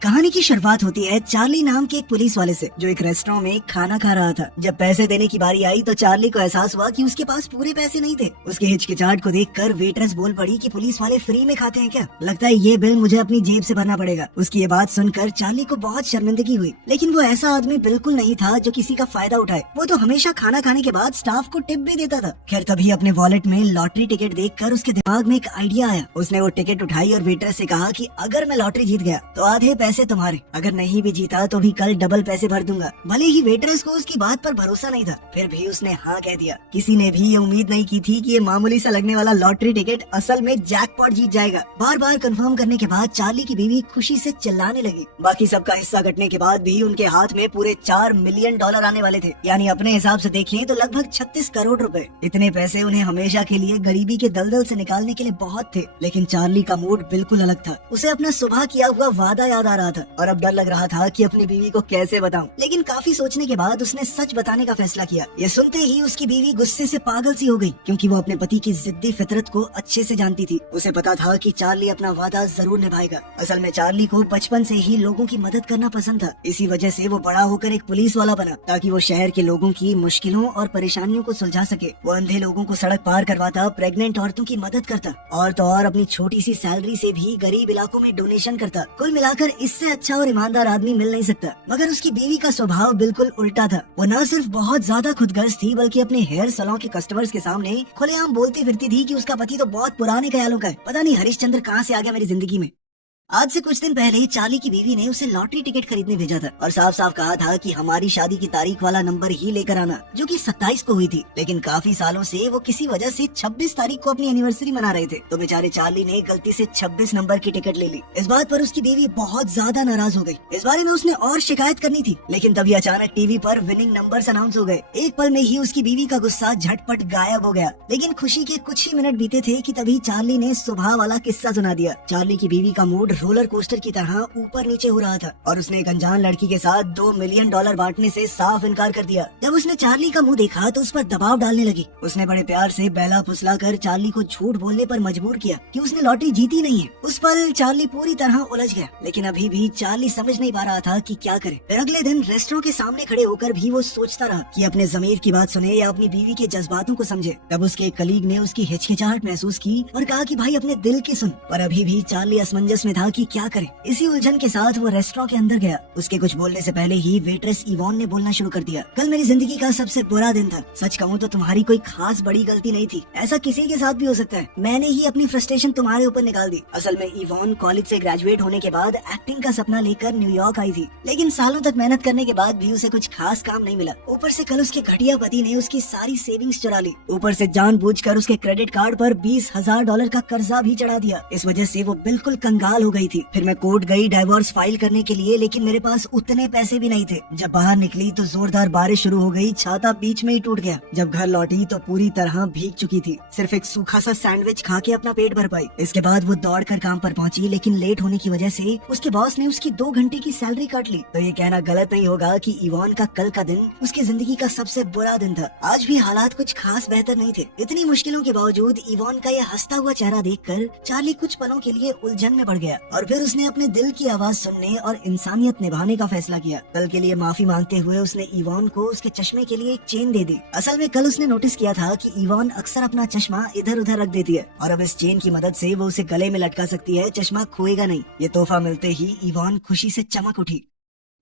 कहानी की शुरुआत होती है चार्ली नाम के एक पुलिस वाले से, जो एक रेस्टोरेंट में खाना खा रहा था। जब पैसे देने की बारी आई तो चार्ली को एहसास हुआ कि उसके पास पूरे पैसे नहीं थे। उसके हिचकिचाहट को देखकर वेटरेस बोल पड़ी कि पुलिस वाले फ्री में खाते हैं क्या? लगता है ये बिल मुझे अपनी जेब से भरना पड़ेगा। उसकी ये बात सुनकर चार्ली को बहुत शर्मिंदगी हुई, लेकिन वो ऐसा आदमी बिल्कुल नहीं था जो किसी का फायदा उठाए। वो तो हमेशा खाना खाने के बाद स्टाफ को टिप भी देता था। खैर तभी अपने वॉलेट में लॉटरी टिकट देखकर उसके दिमाग में एक आइडिया आया। उसने वो टिकट उठाई और वेटर से कहा कि अगर मैं लॉटरी जीत गया तो आधे पैसे तुम्हारे, अगर नहीं भी जीता तो भी कल डबल पैसे भर दूंगा। भले ही वेटरेस को उसकी बात पर भरोसा नहीं था, फिर भी उसने हाँ कह दिया। किसी ने भी ये उम्मीद नहीं की थी कि ये मामूली सा लगने वाला लॉटरी टिकट असल में जैकपॉट जीत जाएगा। बार बार कंफर्म करने के बाद चार्ली की बीवी खुशी से चिल्लाने लगी। बाकी सबका हिस्सा कटने के बाद भी उनके हाथ में पूरे $4 मिलियन आने वाले थे, यानी अपने हिसाब से देखिए तो लगभग 36 करोड़ रुपए। इतने पैसे उन्हें हमेशा के लिए गरीबी के दलदल से निकालने के लिए बहुत थे। लेकिन चार्ली का मूड बिल्कुल अलग था। उसे अपना सुबह किया हुआ वादा याद आ रहा था और अब डर लग रहा था कि अपनी बीवी को कैसे बताऊं। लेकिन काफी सोचने के बाद उसने सच बताने का फैसला किया। ये सुनते ही उसकी बीवी गुस्से से पागल सी हो गई, क्योंकि वो अपने पति की जिद्दी फितरत को अच्छे से जानती थी। उसे पता था कि चार्ली अपना वादा जरूर निभाएगा। असल में चार्ली को बचपन से ही लोगों की मदद करना पसंद था। इसी वजह से वो बड़ा होकर एक पुलिस वाला बना, ताकि वो शहर के लोगों की मुश्किलों और परेशानियों को सुलझा सके। वो अंधे लोगों को सड़क पार करवाता, प्रेग्नेंट औरतों की मदद करता और तो और अपनी छोटी सी सैलरी से भी गरीब इलाकों में डोनेशन करता। कुल मिलाकर इससे अच्छा और ईमानदार आदमी मिल नहीं सकता। मगर उसकी बीवी का स्वभाव बिल्कुल उल्टा था। वो न सिर्फ बहुत ज्यादा खुदगर्ज थी, बल्कि अपने हेयर सैलून के कस्टमर्स के सामने खुलेआम बोलती फिरती थी कि उसका पति तो बहुत पुराने ख्यालों का है। पता नहीं हरिश्चंद्र कहाँ से आ गया मेरी जिंदगी में। आज से कुछ दिन पहले चार्ली की बीवी ने उसे लॉटरी टिकट खरीदने भेजा था और साफ साफ कहा था कि हमारी शादी की तारीख वाला नंबर ही लेकर आना, जो कि 27 को हुई थी। लेकिन काफी सालों से वो किसी वजह से 26 तारीख को अपनी एनिवर्सरी मना रहे थे, तो बेचारे चार्ली ने गलती से 26 नंबर की टिकट ले ली। इस बात पर उसकी बीवी बहुत ज्यादा नाराज हो गई। इस बारे में उसने और शिकायत करनी थी, लेकिन तभी अचानक टीवी पर विनिंग नंबर्स अनाउंस हो गए। एक पल में ही उसकी बीवी का गुस्सा झटपट गायब हो गया। लेकिन खुशी के कुछ ही मिनट बीते थे कि तभी चार्ली ने सुबह वाला किस्सा सुना दिया। चार्ली की बीवी का मूड रोलर कोस्टर की तरह ऊपर नीचे हो रहा था और उसने एक अनजान लड़की के साथ $2 मिलियन बांटने से साफ इनकार कर दिया। जब उसने चार्ली का मुंह देखा तो उस पर दबाव डालने लगी। उसने बड़े प्यार से बहला फुसला कर चार्ली को झूठ बोलने पर मजबूर किया कि उसने लॉटरी जीती नहीं है। उस पल चार्ली पूरी तरह उलझ गया, लेकिन अभी भी चार्ली समझ नहीं पा रहा था कि क्या करे। फिर अगले दिन रेस्टोरेंट के सामने खड़े होकर भी वो सोचता रहा कि अपने ज़मीर की बात सुने या अपनी बीवी के जज्बातों को समझे। तब उसके एक कलीग ने उसकी हिचकिचाहट महसूस की और कहा कि भाई अपने दिल की सुन। पर अभी भी चार्ली असमंजस में था कि क्या करे। इसी उलझन के साथ वो रेस्टोरेंट के अंदर गया। उसके कुछ बोलने से पहले ही वेट्रेस इवॉन ने बोलना शुरू कर दिया। कल मेरी जिंदगी का सबसे बुरा दिन था। सच कहूँ तो तुम्हारी कोई खास बड़ी गलती नहीं थी। ऐसा किसी के साथ भी हो सकता है। मैंने ही अपनी फ्रस्ट्रेशन तुम्हारे ऊपर निकाल दी। असल में इवॉन कॉलेज से ग्रेजुएट होने के बाद एक्टिंग का सपना लेकर न्यूयॉर्क आई थी, लेकिन सालों तक मेहनत करने के बाद भी उसे कुछ खास काम नहीं मिला। ऊपर से कल उसके घटिया पति ने उसकी सारी सेविंग्स चुरा ली। ऊपर से जानबूझकर उसके क्रेडिट कार्ड पर $20,000 का कर्जा भी चढ़ा दिया। इस वजह से वो बिल्कुल कंगाल हो गई थी। फिर मैं कोर्ट गई डाइवोर्स फाइल करने के लिए, लेकिन मेरे पास उतने पैसे भी नहीं थे। जब बाहर निकली तो जोरदार बारिश शुरू हो गई। छाता बीच में ही टूट गया। जब घर लौटी तो पूरी तरह भीग चुकी थी। सिर्फ एक सूखा सा सैंडविच खा के अपना पेट भर पाई। इसके बाद वो दौड़कर काम पर पहुंची, लेकिन लेट होने की वजह से उसके बॉस ने उसकी 2 घंटे की सैलरी काट ली। तो ये कहना गलत नहीं होगा कि इवॉन का कल का दिन उसकी जिंदगी का सबसे बुरा दिन था। आज भी हालात कुछ खास बेहतर नहीं थे। इतनी मुश्किलों के बावजूद इवॉन का ये हंसता हुआ चेहरा देखकर चार्ली कुछ पलों के लिए उलझन में पड़ गया और फिर उसने अपने दिल की आवाज सुनने और इंसानियत निभाने का फैसला किया। कल के लिए माफी मांगते हुए उसने इवॉन को उसके चश्मे के लिए एक चेन दे दी। असल में कल उसने नोटिस किया था कि इवॉन अक्सर अपना चश्मा इधर उधर रख देती है और अब इस चेन की मदद से वो उसे गले में लटका सकती है। चश्मा खोएगा नहीं। ये तोहफा मिलते ही इवॉन खुशी से चमक उठी।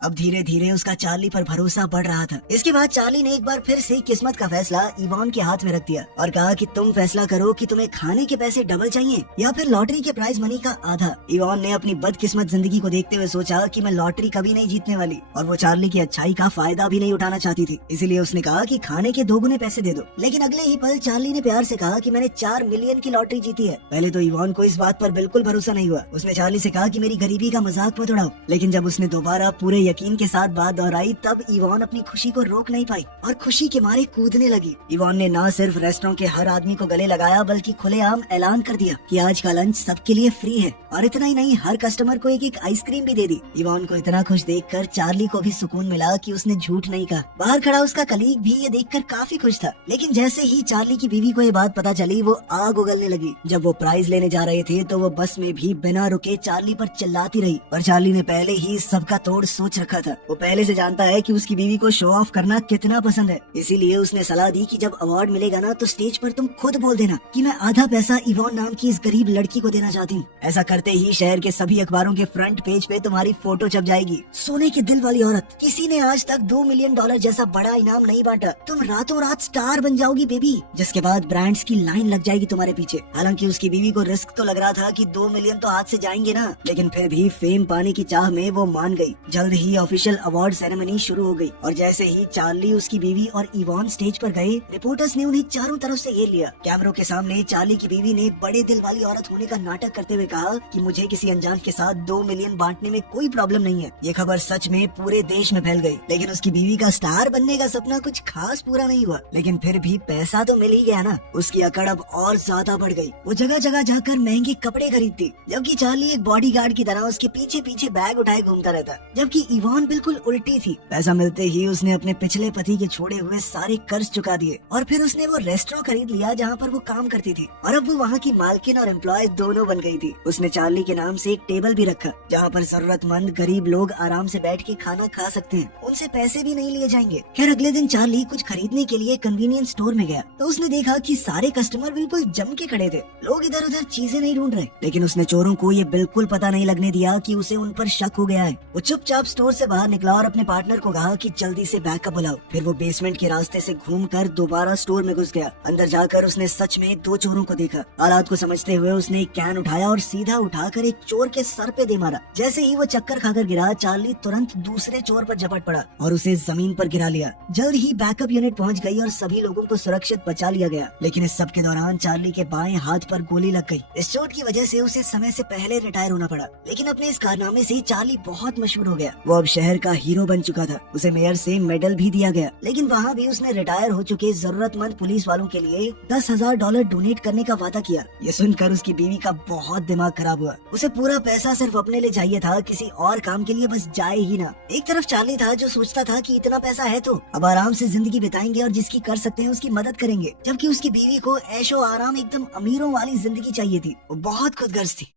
अब धीरे धीरे उसका चार्ली पर भरोसा बढ़ रहा था। इसके बाद चार्ली ने एक बार फिर से किस्मत का फैसला इवॉन के हाथ में रख दिया और कहा कि तुम फैसला करो कि तुम्हें खाने के पैसे डबल चाहिए या फिर लॉटरी के प्राइज मनी का आधा। इवॉन ने अपनी बदकिस्मत जिंदगी को देखते हुए सोचा कि मैं लॉटरी कभी नहीं जीतने वाली और वो चार्ली की अच्छाई का फायदा भी नहीं उठाना चाहती थी। इसीलिए उसने कहा कि खाने के 2 गुने पैसे दे दो। लेकिन अगले ही पल चार्ली ने प्यार से कहा कि मैंने 4 मिलियन की लॉटरी जीती है। पहले तो इवॉन को इस बात पर बिल्कुल भरोसा नहीं हुआ। उसने चार्ली से कहा कि मेरी गरीबी का मजाक मत उड़ाओ। लेकिन जब उसने दोबारा पूरे यकीन के साथ बात दोहराई तब इवान अपनी खुशी को रोक नहीं पाई और खुशी के मारे कूदने लगी। इवान ने न सिर्फ रेस्टोरेंट के हर आदमी को गले लगाया बल्कि खुलेआम ऐलान कर दिया कि आज का लंच सबके लिए फ्री है, और इतना ही नहीं, हर कस्टमर को एक एक आइसक्रीम भी दे दी। इवान को इतना खुश देखकर चार्ली को भी सुकून मिला कि उसने झूठ नहीं कहा। बाहर खड़ा उसका कलीग भी ये देखकर काफी खुश था, लेकिन जैसे ही चार्ली की बीवी को ये बात पता चली वो आग उगलने लगी। जब वो प्राइज लेने जा रहे थे तो वो बस में भी बिना रुके चार्ली पर चिल्लाती रही, पर चार्ली ने पहले ही सबका तोड़ सोच रखा था। वो पहले से जानता है कि उसकी बीवी को शो ऑफ करना कितना पसंद है, इसीलिए उसने सलाह दी कि जब अवार्ड मिलेगा ना तो स्टेज पर तुम खुद बोल देना कि मैं आधा पैसा इवान नाम की इस गरीब लड़की को देना चाहती हूँ। ऐसा करते ही शहर के सभी अखबारों के फ्रंट पेज पे तुम्हारी फोटो छप जाएगी। सोने के दिल वाली औरत, किसी ने आज तक $2 मिलियन जैसा बड़ा इनाम नहीं बांटा, तुम रातों रात स्टार बन जाओगी बेबी। जिसके बाद ब्रांड्स की लाइन लग जाएगी तुम्हारे पीछे। हालांकि उसकी बीवी को रिस्क तो लग रहा था कि 2 मिलियन तो हाथ से जाएंगे ना, लेकिन फिर भी फेम पाने की चाह में वो मान गई। जल्द ही ऑफिशियल अवार्ड सेरेमनी शुरू हो गई और जैसे ही चार्ली, उसकी बीवी और इवान स्टेज पर गए, रिपोर्टर्स ने उन्हें चारों तरफ से घेर लिया। कैमरों के सामने चार्ली की बीवी ने बड़े दिल वाली औरत होने का नाटक करते हुए कहा कि मुझे किसी अनजान के साथ 2 मिलियन बांटने में कोई प्रॉब्लम नहीं है। ये खबर सच में पूरे देश में फैल गई, लेकिन उसकी बीवी का स्टार बनने का सपना कुछ खास पूरा नहीं हुआ। लेकिन फिर भी पैसा तो मिल ही गया ना। उसकी अकड़ अब और ज्यादा बढ़ गई। वो जगह जगह जाकर महंगे कपड़े खरीदती, जबकि चार्ली एक बॉडीगार्ड की तरह उसके पीछे पीछे बैग उठाए घूमता रहता, जबकि इवान बिल्कुल उल्टी थी। पैसा मिलते ही उसने अपने पिछले पति के छोड़े हुए सारे कर्ज चुका दिए और फिर उसने वो रेस्टोरेंट खरीद लिया जहाँ पर वो काम करती थी, और अब वो वहाँ की मालकिन और एम्प्लॉय दोनों बन गई थी। उसने चार्ली के नाम से एक टेबल भी रखा जहाँ पर जरूरतमंद गरीब लोग आराम से बैठ के खाना खा सकते हैं, उनसे पैसे भी नहीं लिए जाएंगे। खैर अगले दिन चार्ली कुछ खरीदने के लिए कन्वीनियंस स्टोर में गया तो उसने देखा कि सारे कस्टमर बिल्कुल जम के खड़े थे। लोग इधर उधर चीजें नहीं ढूंढ रहे, लेकिन उसने चोरों को ये बिल्कुल पता नहीं लगने दिया कि उसे उन पर शक हो गया है। वो चुपचाप स्टोर से बाहर निकला और अपने पार्टनर को कहा कि जल्दी से बैकअप बुलाओ। फिर वो बेसमेंट के रास्ते से घूमकर दोबारा स्टोर में घुस गया। अंदर जाकर उसने सच में 2 चोरों को देखा। हालात को समझते हुए उसने एक कैन उठाया और सीधा उठाकर एक चोर के सर पे दे मारा। जैसे ही वो चक्कर खाकर गिरा, चार्ली तुरंत दूसरे चोर पर झपट पड़ा और उसे जमीन पर गिरा लिया। जल्द ही बैकअप यूनिट पहुंच गई और सभी लोगों को सुरक्षित बचा लिया गया, लेकिन इस सब के दौरान चार्ली के बाएं हाथ पर गोली लग गई। इस चोट की वजह से उसे समय से पहले रिटायर होना पड़ा, लेकिन अपने इस कारनामे से चार्ली बहुत मशहूर हो गया। वो अब शहर का हीरो बन चुका था। उसे मेयर से मेडल भी दिया गया, लेकिन वहाँ भी उसने रिटायर हो चुके जरूरतमंद पुलिस वालों के लिए $10,000 डोनेट करने का वादा किया। ये सुनकर उसकी बीवी का बहुत दिमाग खराब हुआ। उसे पूरा पैसा सिर्फ अपने लिए चाहिए था, किसी और काम के लिए बस जाए ही ना। एक तरफ चार्ली था जो सोचता था कि इतना पैसा है तो अब आराम से जिंदगी बिताएंगे और जिसकी कर सकते हैं उसकी मदद करेंगे, जबकि उसकी बीवी को ऐशो आराम एकदम अमीरों वाली जिंदगी चाहिए थी। वो बहुत खुदगर्ज थी।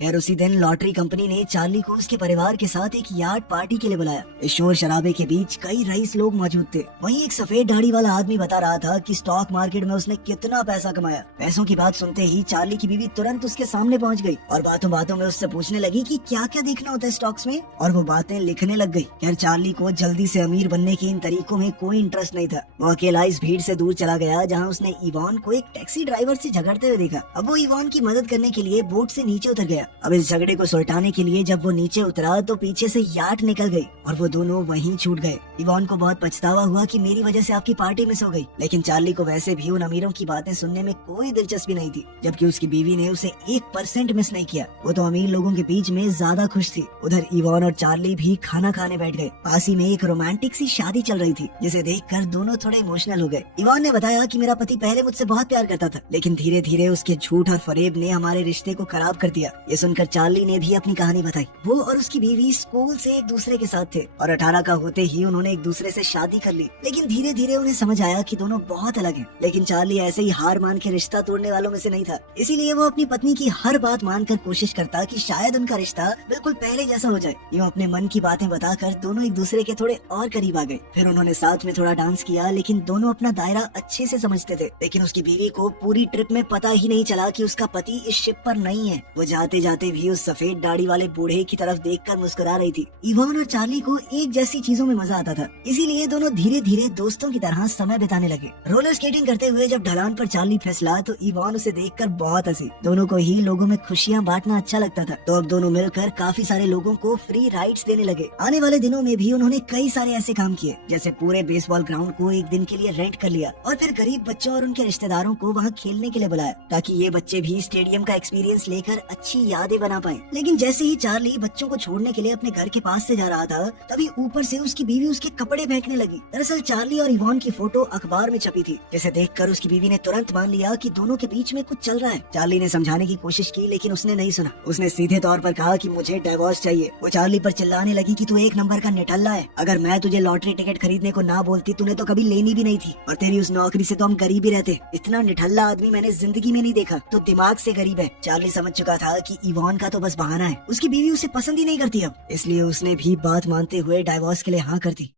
खैर उसी दिन लॉटरी कंपनी ने चार्ली को उसके परिवार के साथ एक यार्ड पार्टी के लिए बुलाया। इस शोर शराबे के बीच कई रईस लोग मौजूद थे। वहीं एक सफेद दाढ़ी वाला आदमी बता रहा था कि स्टॉक मार्केट में उसने कितना पैसा कमाया। पैसों की बात सुनते ही चार्ली की बीवी तुरंत उसके सामने पहुंच गई और बातों बातों में उससे पूछने लगी कि क्या क्या देखना होता है स्टॉक्स में, और वो बातें लिखने लग गई। खैर चार्ली को जल्दी से अमीर बनने के इन तरीकों में कोई इंटरेस्ट नहीं था। वो अकेला इस भीड़ से दूर चला गया जहाँ उसने इवान को एक टैक्सी ड्राइवर से झगड़ते हुए देखा। अब वो इवान की मदद करने के लिए बोट से नीचे उतर गया। अब इस झगड़े को सुलटाने के लिए जब वो नीचे उतरा तो पीछे से यार्ड निकल गई और वो दोनों वहीं छूट गए। इवान को बहुत पछतावा हुआ कि मेरी वजह से आपकी पार्टी मिस हो गई, लेकिन चार्ली को वैसे भी उन अमीरों की बातें सुनने में कोई दिलचस्पी नहीं थी, जबकि उसकी बीवी ने उसे 1% मिस नहीं किया। वो तो अमीर लोगों के बीच में ज्यादा खुश थी। उधर इवान और चार्ली भी खाना खाने बैठ गए। पास ही में एक रोमांटिक सी शादी चल रही थी, जिसे देखकर दोनों थोड़े इमोशनल हो गए। इवान ने बताया कि मेरा पति पहले मुझसे बहुत प्यार करता था, लेकिन धीरे धीरे उसके झूठ और फरेब ने हमारे रिश्ते को खराब कर दिया। ये सुनकर चार्ली ने भी अपनी कहानी बताई। वो और उसकी बीवी स्कूल से एक दूसरे के साथ थे और 18 का होते ही उन्होंने एक दूसरे से शादी कर ली, लेकिन धीरे धीरे उन्हें समझ आया कि दोनों बहुत अलग हैं। लेकिन चार्ली ऐसे ही हार मान के रिश्ता तोड़ने वालों में से नहीं था, इसीलिए वो अपनी पत्नी की हर बात मानकर कोशिश करता कि शायद उनका रिश्ता बिल्कुल पहले जैसा हो जाए। यूँ अपने मन की बातें बताकर दोनों एक दूसरे के थोड़े और करीब आ गए। फिर उन्होंने साथ में थोड़ा डांस किया, लेकिन दोनों अपना दायरा अच्छे से समझते थे। लेकिन उसकी बीवी को पूरी ट्रिप में पता ही नहीं चला कि उसका पति इस शिप पर नहीं है। वो जाते जाते भी उस सफेद दाढ़ी वाले बूढ़े की तरफ देखकर मुस्कुरा रही थी। इवान और चार्ली को एक जैसी चीजों में मजा आता था, इसीलिए दोनों धीरे धीरे दोस्तों की तरह समय बिताने लगे। रोलर स्केटिंग करते हुए जब ढलान पर चार्ली फिसला तो इवान उसे देखकर बहुत हंसी। दोनों को ही लोगों में खुशियाँ बांटना अच्छा लगता था, तो अब दोनों मिलकर काफी सारे लोगों को फ्री राइड्स देने लगे। आने वाले दिनों में भी उन्होंने कई सारे ऐसे काम किए, जैसे पूरे बेसबॉल ग्राउंड को एक दिन के लिए रेंट कर लिया और फिर गरीब बच्चों और उनके रिश्तेदारों को वहाँ खेलने के लिए बुलाया, ताकि ये बच्चे भी स्टेडियम का एक्सपीरियंस लेकर अच्छी यादें बना पाए। लेकिन जैसे ही चार्ली बच्चों को छोड़ने के लिए अपने घर के पास से जा रहा था, तभी ऊपर से उसकी बीवी उसके कपड़े फेंकने लगी। दरअसल चार्ली और इवान की फोटो अखबार में छपी थी, जिसे देखकर उसकी बीवी ने तुरंत मान लिया कि दोनों के बीच में कुछ चल रहा है। चार्ली ने समझाने की कोशिश की, लेकिन उसने नहीं सुना। उसने सीधे तौर पर कहा कि मुझे डिवोर्स चाहिए। वो चार्ली पर चिल्लाने लगी कि तू एक नंबर का निठल्ला है। अगर मैं तुझे लॉटरी टिकट खरीदने को ना बोलती, तूने तो कभी लेनी भी नहीं थी, और तेरी उस नौकरी से तो हम गरीब ही रहते। इतना निठल्ला आदमी मैंने जिंदगी में नहीं देखा। तो दिमाग से गरीब है। चार्ली समझ चुका था कि इवान का तो बस बहाना है। उसकी बीवी उसे पसंद ही नहीं करती अब, इसलिए उसने भी बात मानते हुए डिवोर्स के लिए हाँ कर दी।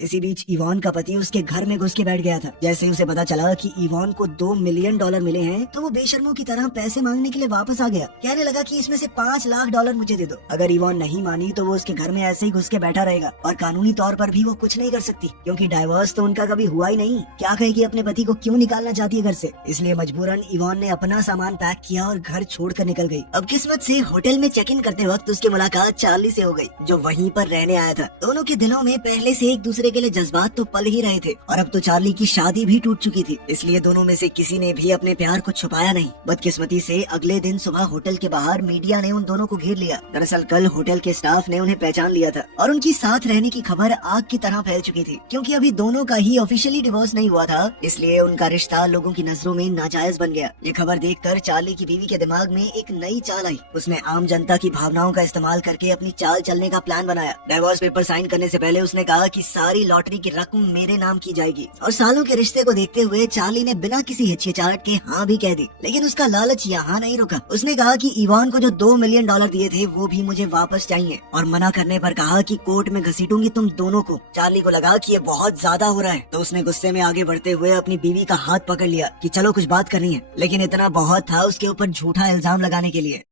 इसी बीच इवान का पति उसके घर में घुस के बैठ गया था। जैसे ही उसे पता चला कि इवान को $2 मिलियन मिले हैं, तो वो बेशर्मों की तरह पैसे मांगने के लिए वापस आ गया। कहने लगा कि इसमें से $5 लाख मुझे दे दो। अगर इवान नहीं मानी तो वो उसके घर में ऐसे ही घुस के बैठा रहेगा, और कानूनी तौर पर भी वो कुछ नहीं कर सकती, क्योंकि डाइवोर्स तो उनका कभी हुआ ही नहीं। क्या कहेगी अपने पति को क्यों निकालना चाहती है घर से। इसलिए मजबूरन इवान ने अपना सामान पैक किया और घर छोड़कर निकल गई। अब किस्मत से होटल में चेक इन करते वक्त उसकी मुलाकात चार्ली से हो गई, जो वहीं पर रहने आया था। दोनों के दिलों में पहले से एक दूसरे के लिए जज्बात तो पल ही रहे थे, और अब तो चार्ली की शादी भी टूट चुकी थी। इसलिए दोनों में से किसी ने भी अपने प्यार को छुपाया नहीं। बदकिस्मती से अगले दिन सुबह होटल के बाहर मीडिया ने उन दोनों को घेर लिया। दरअसल कल होटल के स्टाफ ने उन्हें पहचान लिया था, और उनकी साथ रहने की खबर आग की तरह फैल चुकी थी। क्योंकि अभी दोनों का ही ऑफिशियली डिवोर्स नहीं हुआ था, इसलिए उनका रिश्ता लोगों की नजरों में नाजायज बन गया। ये खबर देखकर चार्ली की बीवी के दिमाग में एक नई चाल आई। उसने आम जनता की भावनाओं का इस्तेमाल करके अपनी चाल चलने का प्लान बनाया। डिवोर्स पेपर साइन करने से पहले उसने कहा कि सारी लॉटरी की रकम मेरे नाम की जाएगी, और सालों के रिश्ते को देखते हुए चार्ली ने बिना किसी हिचकिचाहट के हाँ भी कह दी। लेकिन उसका लालच यहाँ नहीं रुका। उसने कहा कि इवान को जो $2 मिलियन दिए थे वो भी मुझे वापस चाहिए, और मना करने पर कहा कि कोर्ट में घसीटूंगी तुम दोनों को। चार्ली को लगा कि ये बहुत ज्यादा हो रहा है, तो उसने गुस्से में आगे बढ़ते हुए अपनी बीवी का हाथ पकड़ लिया कि चलो कुछ बात करनी है। लेकिन इतना बहुत था उसके ऊपर झूठा इल्जाम लगाने के लिए।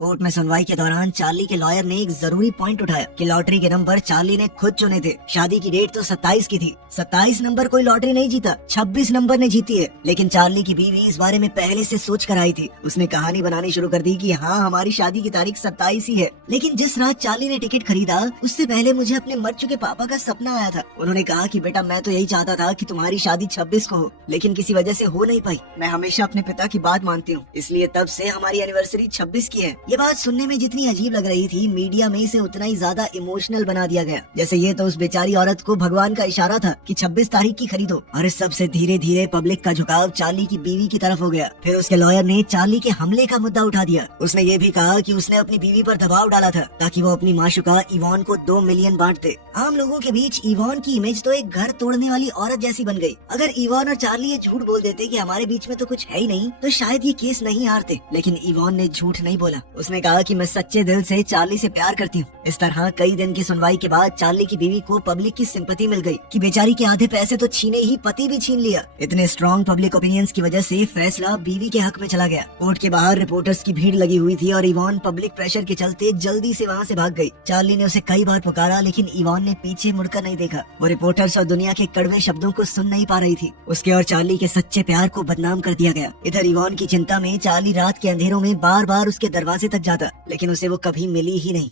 कोर्ट में सुनवाई के दौरान चार्ली के लॉयर ने एक जरूरी पॉइंट उठाया कि लॉटरी के नंबर चार्ली ने खुद चुने थे। शादी की डेट तो 27 की थी। 27 नंबर कोई लॉटरी नहीं जीता, 26 नंबर ने जीती है। लेकिन चार्ली की बीवी इस बारे में पहले से सोच कर आई थी। उसने कहानी बनानी शुरू कर दी कि हाँ, हमारी शादी की तारीख 27 ही है। लेकिन जिस रात चार्ली ने टिकट खरीदा, उससे पहले मुझे अपने मर चुके पापा का सपना आया था। उन्होंने कहा कि बेटा, मैं तो यही चाहता था कि तुम्हारी शादी 26 को हो, लेकिन किसी वजह से हो नहीं पाई। मैं हमेशा अपने पिता की बात मानती हूँ, इसलिए तब से हमारी एनिवर्सरी 26 की है। ये बात सुनने में जितनी अजीब लग रही थी, मीडिया में इसे उतना ही ज्यादा इमोशनल बना दिया गया, जैसे ये तो उस बेचारी औरत को भगवान का इशारा था कि 26 तारीख की खरीदो। और इस सबसे धीरे धीरे पब्लिक का झुकाव चार्ली की बीवी की तरफ हो गया। फिर उसके लॉयर ने चार्ली के हमले का मुद्दा उठा दिया। उसने ये भी कहा कि उसने अपनी बीवी पर दबाव डाला था ताकि वो अपनी माशुका इवान को $2 मिलियन बांट दे। आम लोगों के बीच इवान की इमेज तो एक घर तोड़ने वाली औरत जैसी बन गई। अगर इवान और चार्ली ये झूठ बोल देते कि हमारे बीच में तो कुछ है ही नहीं, तो शायद ये केस नहीं हारते। लेकिन इवान ने झूठ नहीं बोला। उसने कहा कि मैं सच्चे दिल से चार्ली से प्यार करती हूँ। इस तरह कई दिन की सुनवाई के बाद चार्ली की बीवी को पब्लिक की सिंपैथी मिल गई कि बेचारी के आधे पैसे तो छीने ही पति भी छीन लिया। इतने स्ट्रॉन्ग पब्लिक ओपिनियंस की वजह से फैसला बीवी के हक में चला गया। कोर्ट के बाहर रिपोर्टर्स की भीड़ लगी हुई थी और इवान पब्लिक प्रेशर के चलते जल्दी से वहाँ से भाग गई। चार्ली ने उसे कई बार पुकारा, लेकिन इवान ने पीछे मुड़कर नहीं देखा। वो रिपोर्टर्स और दुनिया के कड़वे शब्दों को सुन नहीं पा रही थी। उसके और चार्ली के सच्चे प्यार को बदनाम कर दिया गया। इधर इवान की चिंता में चार्ली रात के अंधेरों में बार बार उसके दरवाजे तक जाता, लेकिन उसे वो कभी मिली ही नहीं।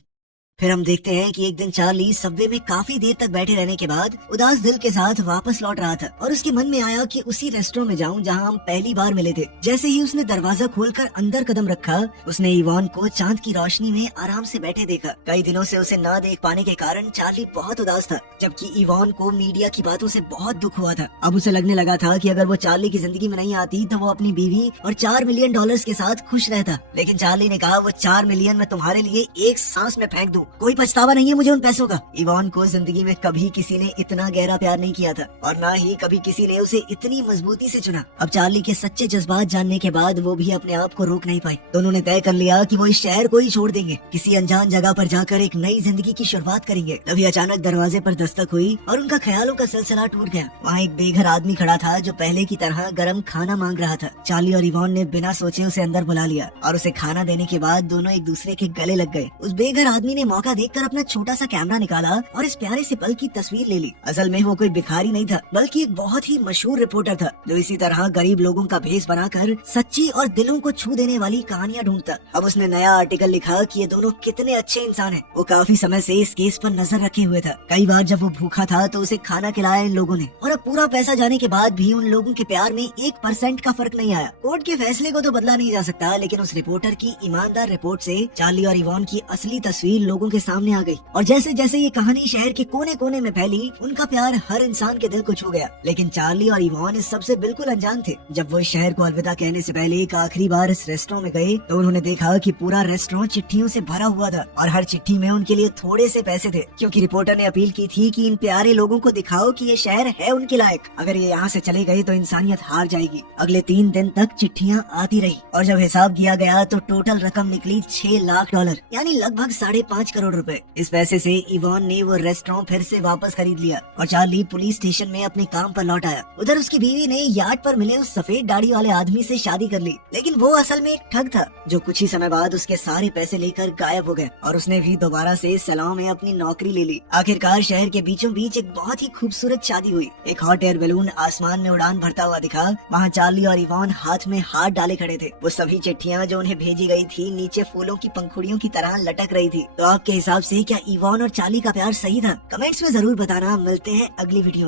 फिर हम देखते हैं कि एक दिन चार्ली सबवे में काफी देर तक बैठे रहने के बाद उदास दिल के साथ वापस लौट रहा था, और उसके मन में आया कि उसी रेस्टोरेंट में जाऊं जहां हम पहली बार मिले थे। जैसे ही उसने दरवाजा खोलकर अंदर कदम रखा, उसने इवान को चांद की रोशनी में आराम से बैठे देखा। कई दिनों से उसे ना देख पाने के कारण चार्ली बहुत उदास था, जबकि इवान को मीडिया की बातों से बहुत दुख हुआ था। अब उसे लगने लगा था कि अगर वो चार्ली की जिंदगी में नहीं आती तो वो अपनी बीवी और $4 मिलियन के साथ खुश रहता। लेकिन चार्ली ने कहा, वो $4 मिलियन मैं तुम्हारे लिए एक सांस में फेंक दूं, कोई पछतावा नहीं है मुझे उन पैसों का। इवान को जिंदगी में कभी किसी ने इतना गहरा प्यार नहीं किया था, और ना ही कभी किसी ने उसे इतनी मजबूती से चुना। अब चार्ली के सच्चे जज्बात जानने के बाद वो भी अपने आप को रोक नहीं पाई। दोनों ने तय कर लिया कि वो इस शहर को ही छोड़ देंगे, किसी अनजान जगह पर जाकर एक नई जिंदगी की शुरुआत करेंगे। तभी अचानक दरवाजे पर दस्तक हुई और उनका ख्यालों का सिलसिला टूट गया। वहाँ एक बेघर आदमी खड़ा था जो पहले की तरह गर्म खाना मांग रहा था। चार्ली और इवान ने बिना सोचे उसे अंदर बुला लिया, और उसे खाना देने के बाद दोनों एक दूसरे के गले लग गए। उस बेघर आदमी ने मौका देखकर अपना छोटा सा कैमरा निकाला और इस प्यारे से पल की तस्वीर ले ली। असल में वो कोई भिखारी नहीं था, बल्कि एक बहुत ही मशहूर रिपोर्टर था, जो इसी तरह गरीब लोगों का भेष बनाकर सच्ची और दिलों को छू देने वाली कहानियां ढूंढता। अब उसने नया आर्टिकल लिखा कि ये दोनों कितने अच्छे इंसान हैं। वो काफी समय से इस केस पर नजर रखे हुए था। कई बार जब जब वो भूखा था तो उसे खाना खिलाया इन लोगों ने, और अब पूरा पैसा जाने के बाद भी उन लोगों के प्यार में 1% का फर्क नहीं आया। कोर्ट के फैसले को तो बदला नहीं जा सकता, लेकिन उस रिपोर्टर की ईमानदार रिपोर्ट से चार्ली और इवान की असली तस्वीर लोगों के सामने आ गई। और जैसे जैसे ये कहानी शहर के कोने कोने में फैली, उनका प्यार हर इंसान के दिल को छू गया। लेकिन चार्ली और इवान इस सबसे बिल्कुल अनजान थे। जब वो इस शहर को अलविदा कहने से पहले एक आखिरी बार इस रेस्टोरेंट में गए तो उन्होंने देखा कि पूरा रेस्टोरेंट चिट्ठियों से भरा हुआ था, और हर चिट्ठी में उनके लिए थोड़े से पैसे थे, क्योंकि रिपोर्टर ने अपील की थी कि इन प्यारे लोगों को दिखाओ कि ये शहर है उनके लायक। अगर ये यहाँ से चले गए तो इंसानियत हार जाएगी। अगले 3 दिन तक चिट्ठियाँ आती रही, और जब हिसाब किया गया तो टोटल रकम निकली $6 लाख, यानी लगभग 5.5 करोड़ रुपए। इस पैसे से इवान ने वो रेस्टोरेंट फिर से वापस खरीद लिया और चार्ली पुलिस स्टेशन में अपने काम पर लौट आया। उधर उसकी बीवी ने यार्ड पर मिले उस सफेद दाढ़ी वाले आदमी से शादी कर ली, लेकिन वो असल में एक ठग था जो कुछ ही समय बाद उसके सारे पैसे लेकर गायब हो गए, और उसने भी दोबारा से सैलून में अपनी नौकरी ले ली। आखिरकार शहर के बीचों बीच एक बहुत ही खूबसूरत शादी हुई। एक हॉट एयर बैलून आसमान में उड़ान भरता हुआ दिखा। वहाँ चार्ली और इवान हाथ में हाथ डाले खड़े थे। वो सभी चिट्ठियाँ जो उन्हें भेजी गई थी नीचे फूलों की पंखुड़ियों की तरह लटक रही थी। तो आपके हिसाब से क्या इवान और चार्ली का प्यार सही था? कमेंट्स में जरूर बताना। मिलते हैं अगली वीडियो।